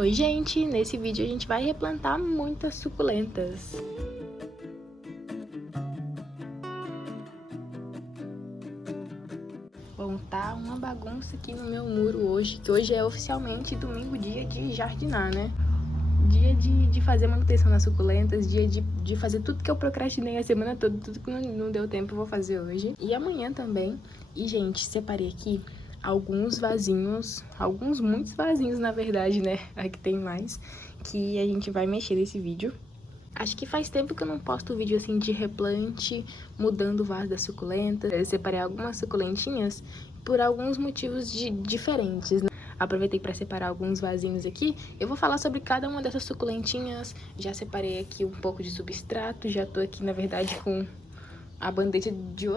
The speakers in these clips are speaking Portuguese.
Oi gente, nesse vídeo a gente vai replantar muitas suculentas. Bom, tá uma bagunça aqui no meu muro hoje, que hoje é oficialmente domingo, dia de jardinar, né? Dia de fazer manutenção nas suculentas, dia de fazer tudo que eu procrastinei a semana toda, tudo que não deu tempo eu vou fazer hoje. E amanhã também. E gente, separei aqui alguns vasinhos, muitos vasinhos na verdade, né? Aqui tem mais, que a gente vai mexer nesse vídeo. Acho que faz tempo que eu não posto vídeo assim de replante, mudando o vaso das suculentas. Eu separei algumas suculentinhas por alguns motivos diferentes, né? Aproveitei para separar alguns vasinhos aqui. Eu vou falar sobre cada uma dessas suculentinhas. Já separei aqui um pouco de substrato, já tô aqui na verdade com a bandeja de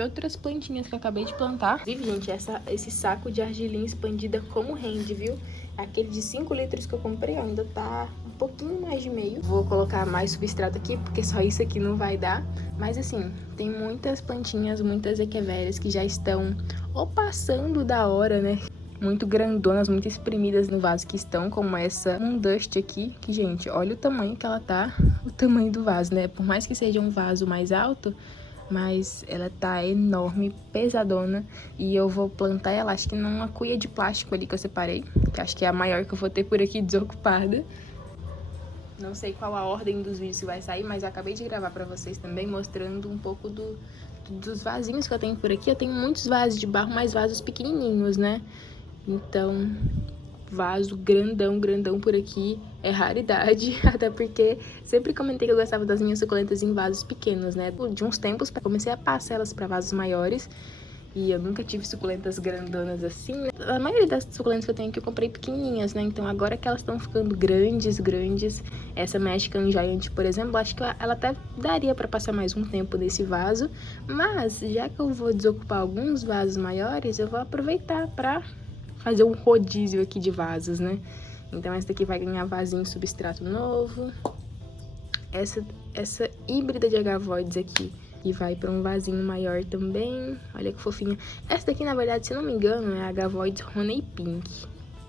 outras plantinhas que eu acabei de plantar. Inclusive, gente, esse saco de argilinha expandida como rende, viu? Aquele de 5 litros que eu comprei ainda tá um pouquinho mais de meio. Vou colocar mais substrato aqui, porque só isso aqui não vai dar. Mas assim, tem muitas plantinhas, muitas equevérias que já estão ou passando da hora, né? Muito grandonas, muito espremidas no vaso que estão, como essa Moondust aqui, que, gente, olha o tamanho que ela tá, o tamanho do vaso, né? Por mais que seja um vaso mais alto, mas ela tá enorme, pesadona, e eu vou plantar ela, acho que numa cuia de plástico ali que eu separei, que acho que é a maior que eu vou ter por aqui desocupada. Não sei qual a ordem dos vídeos que vai sair, mas eu acabei de gravar pra vocês também, mostrando um pouco dos vasinhos que eu tenho por aqui. Eu tenho muitos vasos de barro, mas vasos pequenininhos, né? Então, vaso grandão por aqui é raridade, até porque sempre comentei que eu gostava das minhas suculentas em vasos pequenos, né? De uns tempos, comecei a passar elas para vasos maiores e eu nunca tive suculentas grandonas assim, né? A maioria das suculentas que eu tenho aqui eu comprei pequenininhas, né? Então agora que elas estão ficando grandes, essa Mexican Giant, por exemplo, acho que ela até daria para passar mais um tempo nesse vaso, mas já que eu vou desocupar alguns vasos maiores, eu vou aproveitar para fazer um rodízio aqui de vasos, né? Então essa daqui vai ganhar vasinho substrato novo. Essa híbrida de agavoides aqui, e vai para um vasinho maior também. Olha que fofinha. Essa daqui, na verdade, se não me engano, é a agavoides Honey Pink,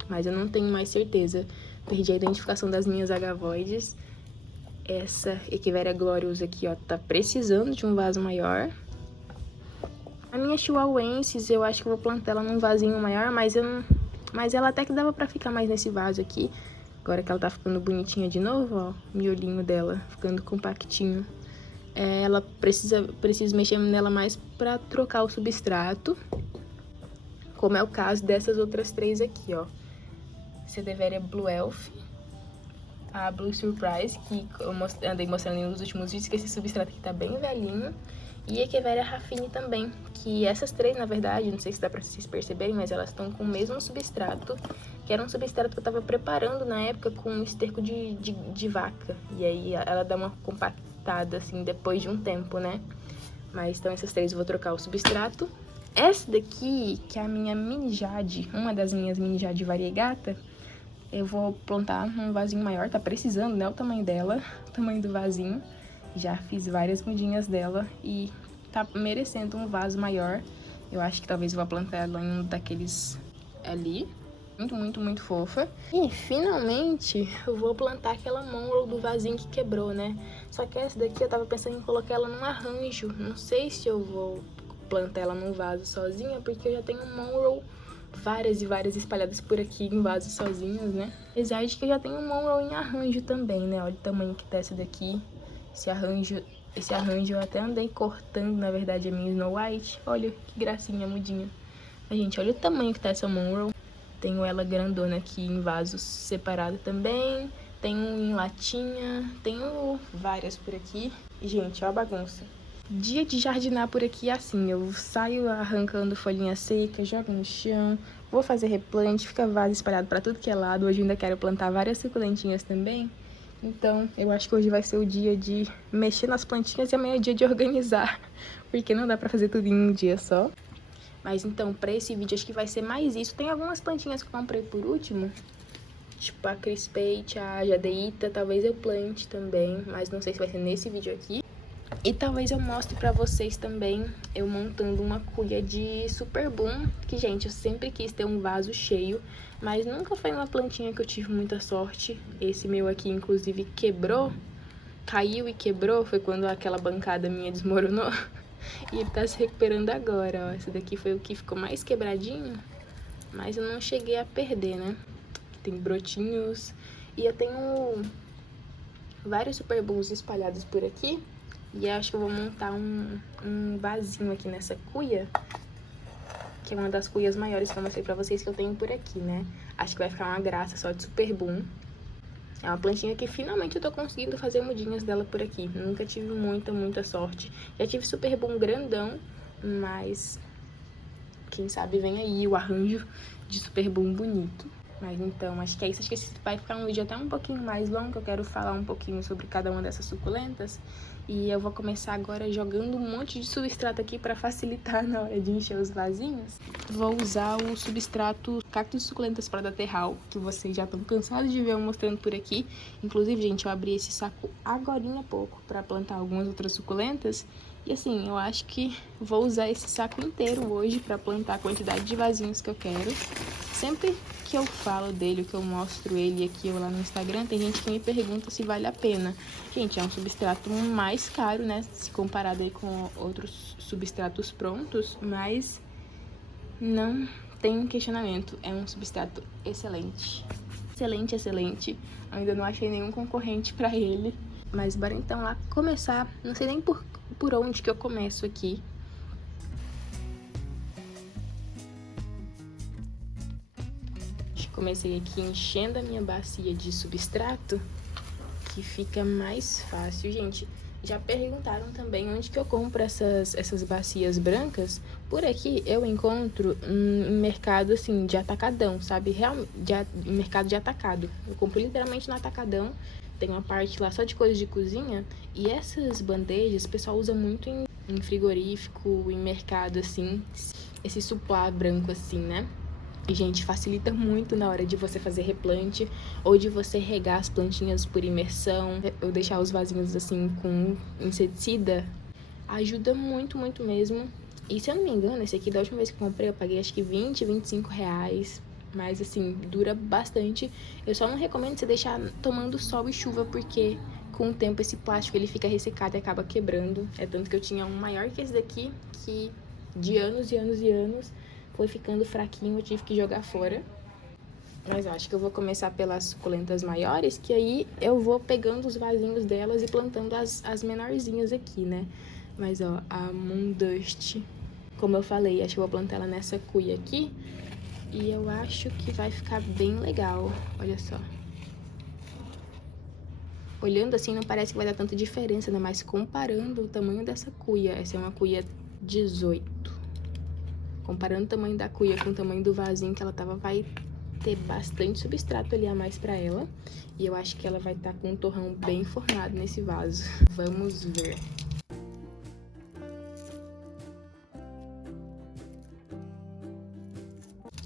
mas eu não tenho mais certeza. Perdi a identificação das minhas agavoides. Essa Echeveria Glorious aqui, ó, tá precisando de um vaso maior. A minha Chihuahuensis, eu acho que eu vou plantar ela num vasinho maior, mas ela até que dava pra ficar mais nesse vaso aqui. Agora que ela tá ficando bonitinha de novo, ó, o miolinho dela ficando compactinho. Ela precisa mexer nela mais pra trocar o substrato, como é o caso dessas outras três aqui, ó. Cedeveria Blue Elf, a Blue Surprise, que eu andei mostrando nos últimos vídeos, que esse substrato aqui tá bem velhinho. E a Echeveria Raffine também, que essas três, na verdade, não sei se dá pra vocês perceberem, mas elas estão com o mesmo substrato, que era um substrato que eu tava preparando na época com esterco de vaca. E aí ela dá uma compactada, assim, depois de um tempo, né? Mas então essas três eu vou trocar o substrato. Essa daqui, que é a minha mini jade, uma das minhas mini jade variegata, eu vou plantar num vasinho maior, tá precisando, né? O tamanho dela, o tamanho do vasinho. Já fiz várias mudinhas dela e tá merecendo um vaso maior. Eu acho que talvez eu vá plantar ela em um daqueles ali. Muito fofa. E finalmente eu vou plantar aquela Monroe do vasinho que quebrou, né? Só que essa daqui eu tava pensando em colocar ela num arranjo. Não sei se eu vou plantar ela num vaso sozinha, porque eu já tenho Monroe várias espalhadas por aqui em vasos sozinhas, né? Apesar de que eu já tenho Monroe em arranjo também, né? Olha o tamanho que tá essa daqui. Esse arranjo eu até andei cortando, na verdade, a minha Snow White. Olha que gracinha, mudinha. Mas, gente, olha o tamanho que tá essa Monroe. Tenho ela grandona aqui em vasos separado também. Tenho em latinha. Tenho várias por aqui. E, gente, ó a bagunça. Dia de jardinar por aqui é assim. Eu saio arrancando folhinha seca, jogo no chão. Vou fazer replante, fica vaso espalhado pra tudo que é lado. Hoje eu ainda quero plantar várias suculentinhas também. Então, eu acho que hoje vai ser o dia de mexer nas plantinhas e amanhã é o dia de organizar, porque não dá pra fazer tudo em um dia só. Mas então, pra esse vídeo, acho que vai ser mais isso. Tem algumas plantinhas que eu comprei por último, tipo a Crispate, a Jadeíta, talvez eu plante também, mas não sei se vai ser nesse vídeo aqui. E talvez eu mostre pra vocês também eu montando uma cuia de Super Boom, que, gente, eu sempre quis ter um vaso cheio, mas nunca foi uma plantinha que eu tive muita sorte. Esse meu aqui, inclusive, quebrou, caiu e quebrou, foi quando aquela bancada minha desmoronou. E ele tá se recuperando agora, ó. Esse daqui foi o que ficou mais quebradinho, mas eu não cheguei a perder, né? Tem brotinhos. E eu tenho vários Super Booms espalhados por aqui. E eu acho que eu vou montar um vasinho aqui nessa cuia, que é uma das cuias maiores que eu mostrei pra vocês que eu tenho por aqui, né? Acho que vai ficar uma graça só de Super Boom. É uma plantinha que finalmente eu tô conseguindo fazer mudinhas dela por aqui. Nunca tive muita sorte. Já tive Super Boom grandão, mas quem sabe vem aí o arranjo de Super Boom bonito. Mas então, acho que é isso. Acho que esse vai ficar um vídeo até um pouquinho mais longo, que eu quero falar um pouquinho sobre cada uma dessas suculentas. E eu vou começar agora jogando um monte de substrato aqui para facilitar na hora de encher os vasinhos. Vou usar o substrato Cactus Suculentas Prada Terral, que vocês já estão cansados de ver eu mostrando por aqui. Inclusive, gente, eu abri esse saco agorinha há pouco para plantar algumas outras suculentas. E assim, eu acho que vou usar esse saco inteiro hoje para plantar a quantidade de vasinhos que eu quero. Sempre que eu falo dele, que eu mostro ele aqui ou lá no Instagram, tem gente que me pergunta se vale a pena. Gente, é um substrato mais caro, né, se comparado aí com outros substratos prontos, mas não tem questionamento, é um substrato excelente. Excelente, excelente. Ainda não achei nenhum concorrente pra ele, mas bora então lá começar. Não sei nem por onde que eu começo aqui. Comecei aqui enchendo a minha bacia de substrato, que fica mais fácil. Gente, já perguntaram também onde que eu compro essas bacias brancas. Por aqui eu encontro em mercado, assim, de atacadão, sabe? Mercado de atacado. Eu compro literalmente no atacadão. Tem uma parte lá só de coisas de cozinha. E essas bandejas o pessoal usa muito em frigorífico, em mercado, assim. Esse suplá branco, assim, né? E, gente, facilita muito na hora de você fazer replante ou de você regar as plantinhas por imersão. Eu deixar os vasinhos assim com inseticida ajuda muito mesmo. E se eu não me engano, esse aqui da última vez que eu comprei eu paguei acho que 20, 25 reais. Mas assim, dura bastante. Eu só não recomendo você deixar tomando sol e chuva, porque com o tempo esse plástico ele fica ressecado e acaba quebrando. É tanto que eu tinha um maior que esse daqui, que de anos e anos foi ficando fraquinho, eu tive que jogar fora. Mas acho que eu vou começar pelas suculentas maiores, que aí eu vou pegando os vasinhos delas e plantando as menorzinhas aqui, né? Mas ó, a Moondust, como eu falei, acho que eu vou plantar ela nessa cuia aqui. E eu acho que vai ficar bem legal, olha só. Olhando assim não parece que vai dar tanta diferença, né? Mas comparando o tamanho dessa cuia, essa é uma cuia 18. Comparando o tamanho da cuia com o tamanho do vasinho que ela tava, vai ter bastante substrato ali a mais pra ela. E eu acho que ela vai estar com um torrão bem formado nesse vaso. Vamos ver.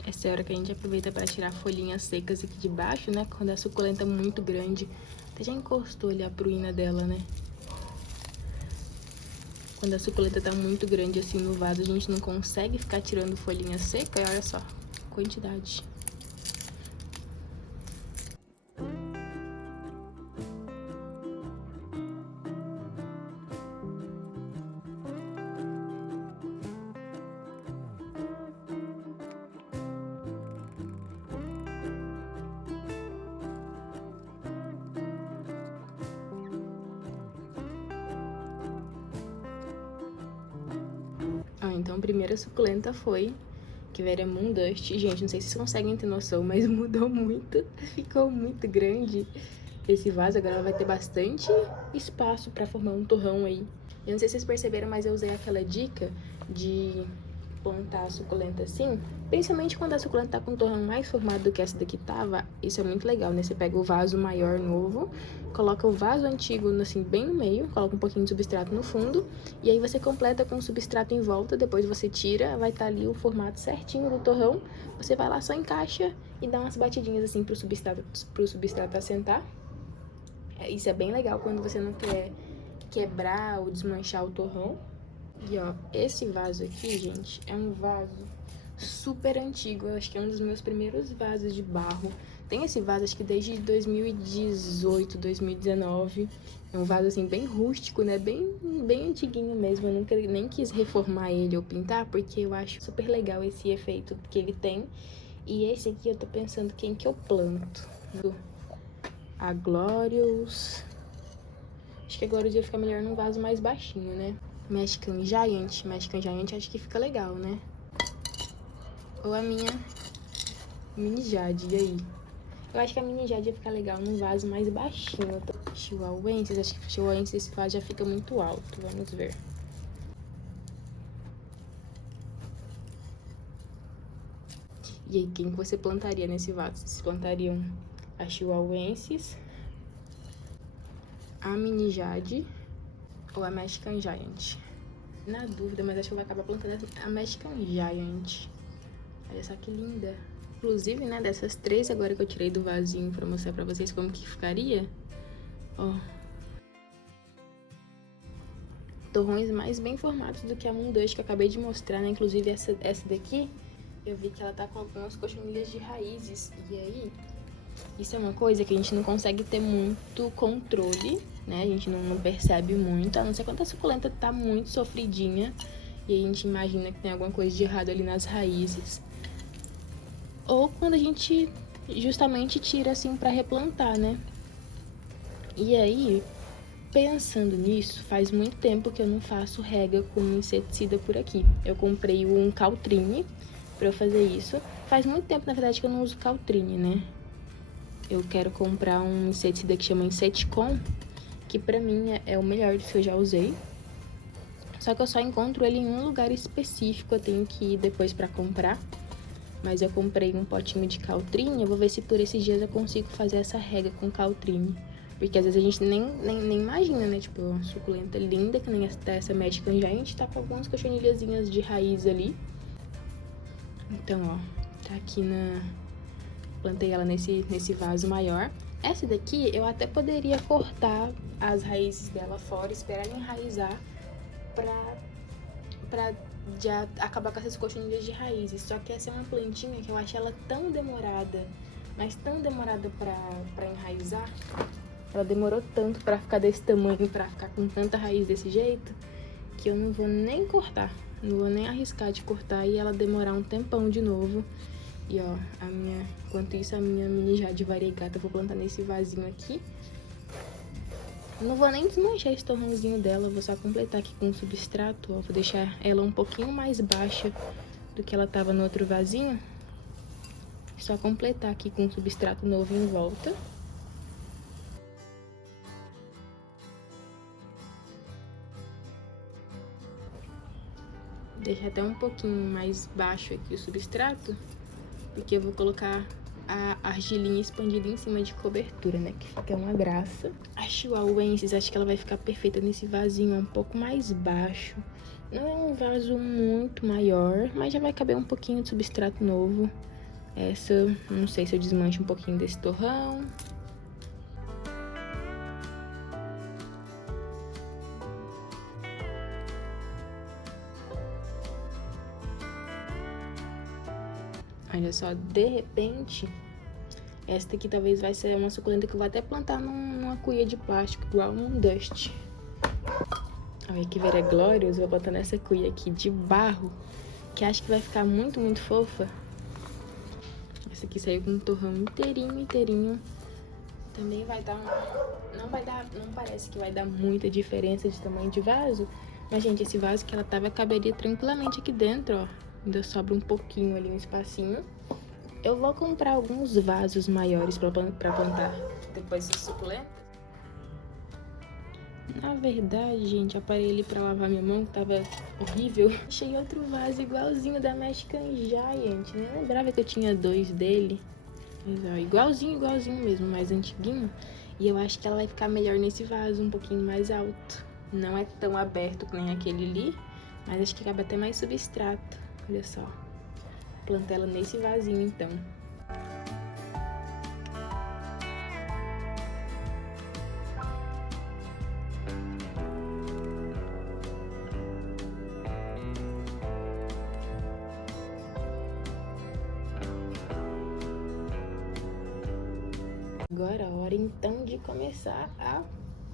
Essa é a hora que a gente aproveita para tirar folhinhas secas aqui de baixo, né? Quando a suculenta é muito grande. Até já encostou ali a pruína dela, né? Quando a suculenta tá muito grande assim no vaso, a gente não consegue ficar tirando folhinha seca. E olha só, quantidade. Então a primeira suculenta foi que era Moondust. Gente, não sei se vocês conseguem ter noção, mas mudou muito. Ficou muito grande esse vaso. Agora ela vai ter bastante espaço pra formar um torrão aí. Eu não sei se vocês perceberam, mas eu usei aquela dica de plantar a suculenta assim, principalmente quando a suculenta tá com um torrão mais formado do que essa daqui tava. Isso é muito legal, né? Você pega o vaso maior novo, coloca o vaso antigo assim bem no meio, coloca um pouquinho de substrato no fundo, e aí você completa com o substrato em volta. Depois você tira, vai estar ali o formato certinho do torrão. Você vai lá, só encaixa e dá umas batidinhas assim pro substrato assentar. Isso é bem legal quando você não quer quebrar ou desmanchar o torrão. E ó, esse vaso aqui, gente, é um vaso super antigo. Eu acho que é um dos meus primeiros vasos de barro. Tem esse vaso, acho que desde 2018, 2019. É um vaso, assim, bem rústico, né? Bem antiguinho mesmo. Eu nunca nem quis reformar ele ou pintar, porque eu acho super legal esse efeito que ele tem. E esse aqui eu tô pensando quem que eu planto. A Glorious. Acho que a Glorious ia ficar melhor num vaso mais baixinho, né? Mexican Giant. Mexican Giant acho que fica legal, né? Ou a minha Mini Jade, e aí? Eu acho que a Mini Jade ia ficar legal num vaso mais baixinho. Chihuahuensis, acho que Chihuahuensis esse vaso já fica muito alto. Vamos ver. E aí, quem que você plantaria nesse vaso? Vocês plantariam a Chihuahuensis, a Mini Jade ou a Mexican Giant? Na dúvida, mas acho que eu vou acabar plantando a Mexican Giant. Olha só que linda. Inclusive, né, dessas três agora que eu tirei do vasinho pra mostrar pra vocês como que ficaria. Ó. Torrões mais bem formados do que a Moondush que eu acabei de mostrar, né? Inclusive essa daqui, eu vi que ela tá com algumas cochonilhas de raízes. E aí, isso é uma coisa que a gente não consegue ter muito controle, né? A gente não percebe muito, a não ser quando a suculenta tá muito sofridinha. E a gente imagina que tem alguma coisa de errado ali nas raízes. Ou quando a gente justamente tira assim pra replantar, né? E aí, pensando nisso, faz muito tempo que eu não faço rega com inseticida por aqui. Eu comprei um Caltrine pra eu fazer isso. Faz muito tempo, na verdade, que eu não uso Caltrine, né? Eu quero comprar um inseticida que chama Inseticon, que pra mim é o melhor dos que eu já usei. Só que eu só encontro ele em um lugar específico, eu tenho que ir depois pra comprar. Mas eu comprei um potinho de Caltrine, eu vou ver se por esses dias eu consigo fazer essa rega com Caltrine. Porque às vezes a gente nem imagina, né? Tipo, uma suculenta linda, que nem essa Mexican Giant, tá com algumas cochonilhazinhas de raiz ali. Então, ó, tá aqui na... Plantei ela nesse vaso maior. Essa daqui, eu até poderia cortar as raízes dela fora, esperar ela enraizar pra já acabar com essas cochonilhas de raízes. Só que essa é uma plantinha que eu acho ela tão demorada, mas tão demorada pra enraizar. Ela demorou tanto pra ficar desse tamanho, pra ficar com tanta raiz desse jeito, que eu não vou nem cortar. Não vou nem arriscar de cortar e ela demorar um tempão de novo. E ó, enquanto isso, a minha Mini Jade variegata eu vou plantar nesse vasinho aqui. Não vou nem desmanchar esse torrãozinho dela, vou só completar aqui com o substrato, ó. Vou deixar ela um pouquinho mais baixa do que ela tava no outro vasinho. Só completar aqui com o substrato novo em volta. Deixar até um pouquinho mais baixo aqui o substrato, porque eu vou colocar a argilinha expandida em cima de cobertura, né? Que fica uma graça. A Chihuahuensis, acho que ela vai ficar perfeita nesse vasinho, um pouco mais baixo. Não é um vaso muito maior, mas já vai caber um pouquinho de substrato novo. Essa, não sei se eu desmancho um pouquinho desse torrão. Olha só, de repente, essa daqui talvez vai ser uma suculenta que eu vou até plantar numa cuia de plástico, igual um dust. Olha que vera Glorious, vou botar nessa cuia aqui de barro, que acho que vai ficar muito, muito fofa. Essa aqui saiu com um torrão inteirinho. Também vai dar não parece que vai dar muita diferença de tamanho de vaso. Mas, gente, esse vaso que ela tava caberia tranquilamente aqui dentro, ó. Ainda sobra um pouquinho ali, um espacinho. Eu vou comprar alguns vasos maiores pra plantar depois de suculenta. Na verdade, gente, eu parei ali pra lavar minha mão, que tava horrível. Achei outro vaso igualzinho da Mexican Giant. Nem lembrava que eu tinha dois dele. Mas, ó, igualzinho mesmo, mais antiguinho. E eu acho que ela vai ficar melhor nesse vaso, um pouquinho mais alto. Não é tão aberto que nem aquele ali, mas acho que cabe até mais substrato. Olha só. Plantei ela nesse vasinho, então. Agora a hora então de começar a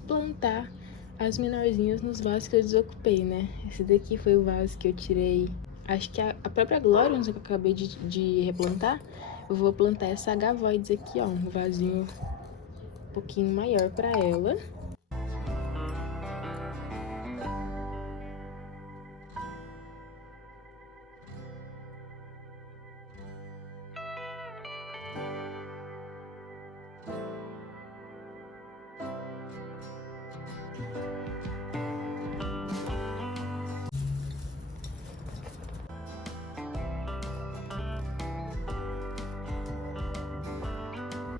plantar as menorzinhas nos vasos que eu desocupei, né? Esse daqui foi o vaso que eu tirei, acho que a própria Glória, que eu acabei de replantar. Eu vou plantar essa Agavoides aqui, ó, um vasinho um pouquinho maior pra ela.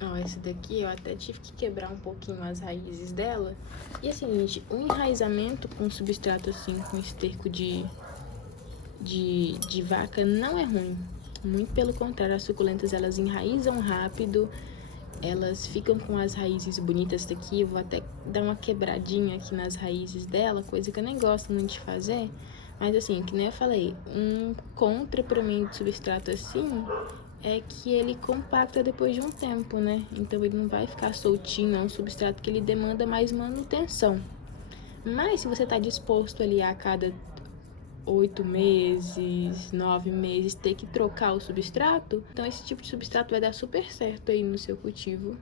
Ó, esse daqui eu até tive que quebrar um pouquinho as raízes dela. E assim, gente, um enraizamento com substrato assim, com esterco de vaca não é ruim. Muito pelo contrário, as suculentas elas enraizam rápido, elas ficam com as raízes bonitas daqui. Eu vou até dar uma quebradinha aqui nas raízes dela, coisa que eu nem gosto muito de fazer. Mas assim, que nem eu falei, um contra pra mim de substrato assim é que ele compacta depois de um tempo, né? Então ele não vai ficar soltinho, é um substrato que ele demanda mais manutenção. Mas se você tá disposto ali a cada 8 meses, 9 meses, ter que trocar o substrato, então esse tipo de substrato vai dar super certo aí no seu cultivo.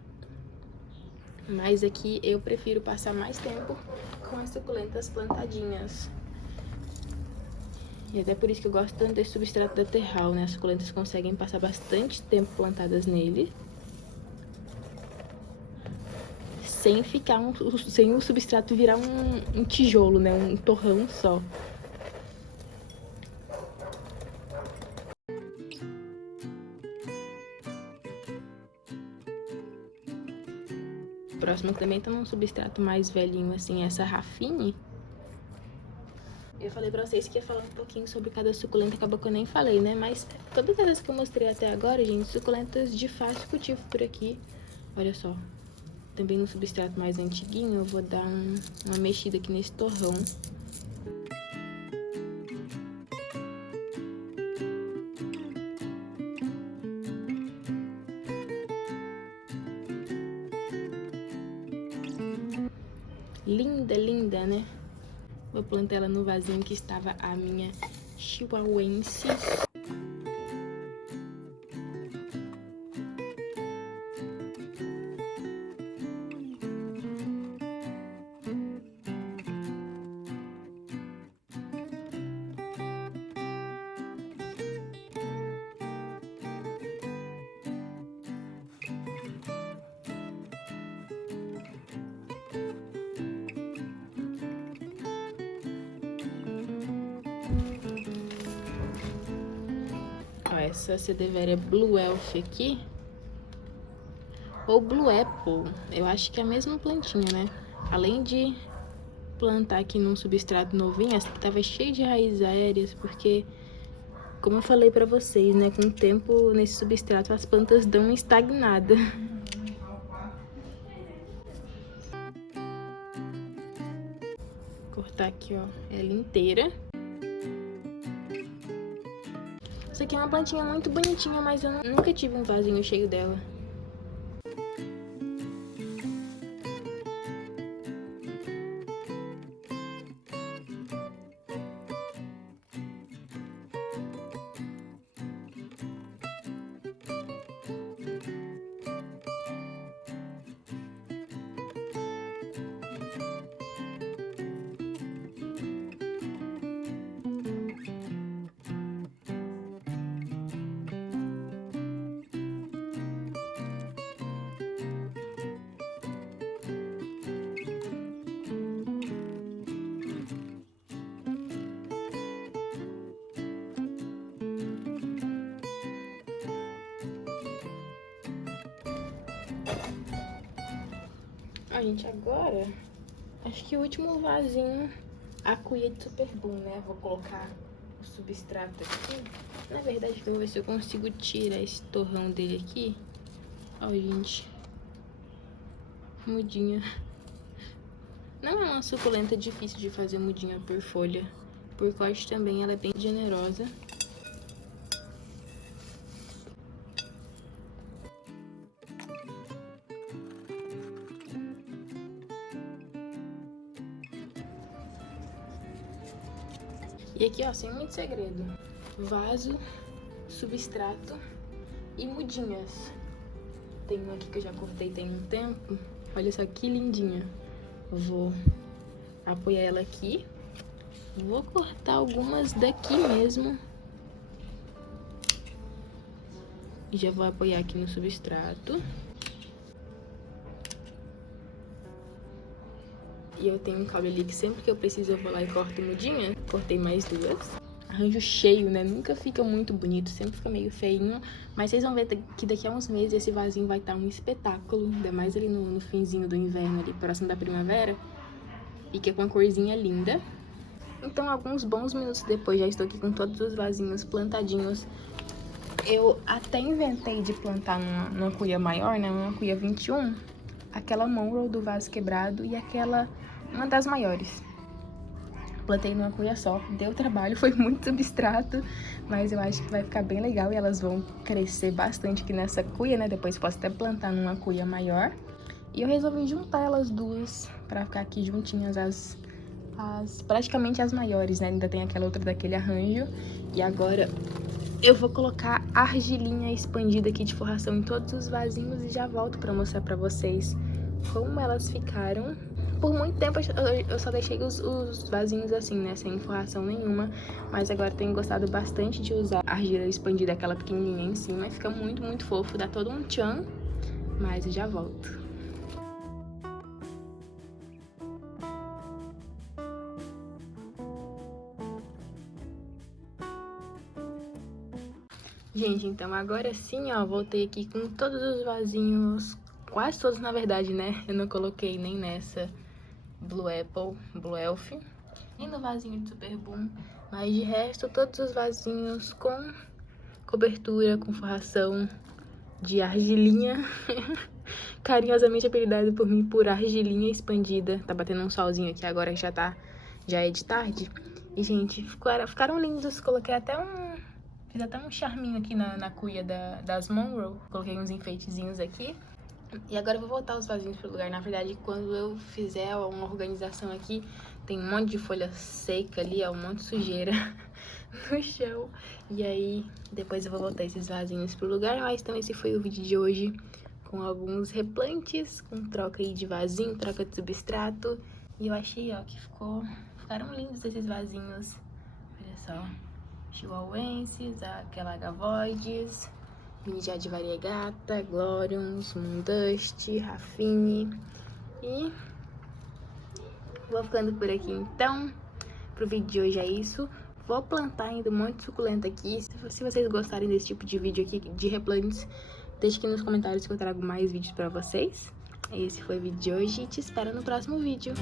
Mas aqui eu prefiro passar mais tempo com as suculentas plantadinhas. E até por isso que eu gosto tanto desse substrato da Terral, né? As suculentas conseguem passar bastante tempo plantadas nele, sem ficar sem o substrato virar um tijolo, né? Um torrão só. Próximo também tá num substrato mais velhinho, assim, essa Raffine. Eu falei pra vocês que ia falar um pouquinho sobre cada suculenta, acabou que eu nem falei, né? Mas todas as que eu mostrei até agora, gente, suculentas de fácil cultivo por aqui. Olha só. Também no substrato mais antiguinho, eu vou dar uma mexida aqui nesse torrão. Linda, linda, né? Vou plantar ela no vasinho que estava a minha chihuahuense. Ó, essa Cederveria Blue Elf aqui, ou Blue Apple, eu acho que é a mesma plantinha, né? Além de plantar aqui num substrato novinho, essa aqui tava cheia de raízes aéreas, porque, como eu falei pra vocês, né? Com o tempo, nesse substrato, as plantas dão uma estagnada. Vou cortar aqui, ó, ela inteira. Essa aqui é uma plantinha muito bonitinha, mas eu nunca tive um vasinho cheio dela. Ó, gente, agora, acho que o último vasinho, a cuia de Super Boom, né? Vou colocar o substrato aqui. Na verdade, eu vou ver se eu consigo tirar esse torrão dele aqui. Ó, gente, mudinha. Não é uma suculenta difícil de fazer mudinha por folha. Por corte também, ela é bem generosa. E aqui, ó, sem muito segredo. Vaso, substrato e mudinhas. Tem uma aqui que eu já cortei tem um tempo. Olha só que lindinha. Vou apoiar ela aqui. Vou cortar algumas daqui mesmo. E já vou apoiar aqui no substrato. E eu tenho um caule ali que sempre que eu preciso eu vou lá e corto mudinha. Cortei mais duas. Arranjo cheio, né? Nunca fica muito bonito, sempre fica meio feinho. Mas vocês vão ver que daqui a uns meses esse vasinho vai estar um espetáculo. Ainda mais ali no finzinho do inverno, ali próximo da primavera. Fica com uma corzinha linda. Então, alguns bons minutos depois, já estou aqui com todos os vasinhos plantadinhos. Eu até inventei de plantar numa cuia maior, né? Uma cuia 21. Aquela Monroe do vaso quebrado e aquela, uma das maiores. Plantei numa cuia só, deu trabalho, foi muito substrato, mas eu acho que vai ficar bem legal e elas vão crescer bastante aqui nessa cuia, né? Depois posso até plantar numa cuia maior. E eu resolvi juntar elas duas pra ficar aqui juntinhas, praticamente as maiores, né? Ainda tem aquela outra daquele arranjo. E agora eu vou colocar argilinha expandida aqui de forração em todos os vasinhos e já volto pra mostrar pra vocês como elas ficaram. Por muito tempo eu só deixei os vasinhos assim, né, sem forração nenhuma, mas agora tenho gostado bastante de usar a argila expandida, aquela pequenininha em cima, fica muito, muito fofo, dá todo um tchan, mas eu já volto. Gente, então agora sim, ó, voltei aqui com todos os vasinhos, quase todos na verdade, né, eu não coloquei nem nessa Blue Elf, nem no vasinho de Super Boom, mas de resto todos os vasinhos com cobertura, com forração de argilinha, carinhosamente apelidado por mim por argilinha expandida. Tá batendo um solzinho aqui agora que já é de tarde. E, gente, ficaram lindos, coloquei até fiz até um charminho aqui na cuia das Monroe, coloquei uns enfeitezinhos aqui. E agora eu vou voltar os vasinhos pro lugar. Na verdade, quando eu fizer uma organização aqui, tem um monte de folha seca ali, ó, um monte de sujeira no chão. E aí, depois eu vou voltar esses vasinhos pro lugar. Mas então esse foi o vídeo de hoje, com alguns replantes, com troca aí de vasinho, troca de substrato. E eu achei, ó, que ficaram lindos esses vasinhos. Olha só, chihuahuenses, aquela Agavoides, Mini Jade Variegata, Gloriums, Moondust, Raffine. E vou ficando por aqui então. Pro vídeo de hoje é isso. Vou plantar ainda um monte de suculenta aqui. Se vocês gostarem desse tipo de vídeo aqui, de replantes, deixe aqui nos comentários que eu trago mais vídeos pra vocês. Esse foi o vídeo de hoje e te espero no próximo vídeo.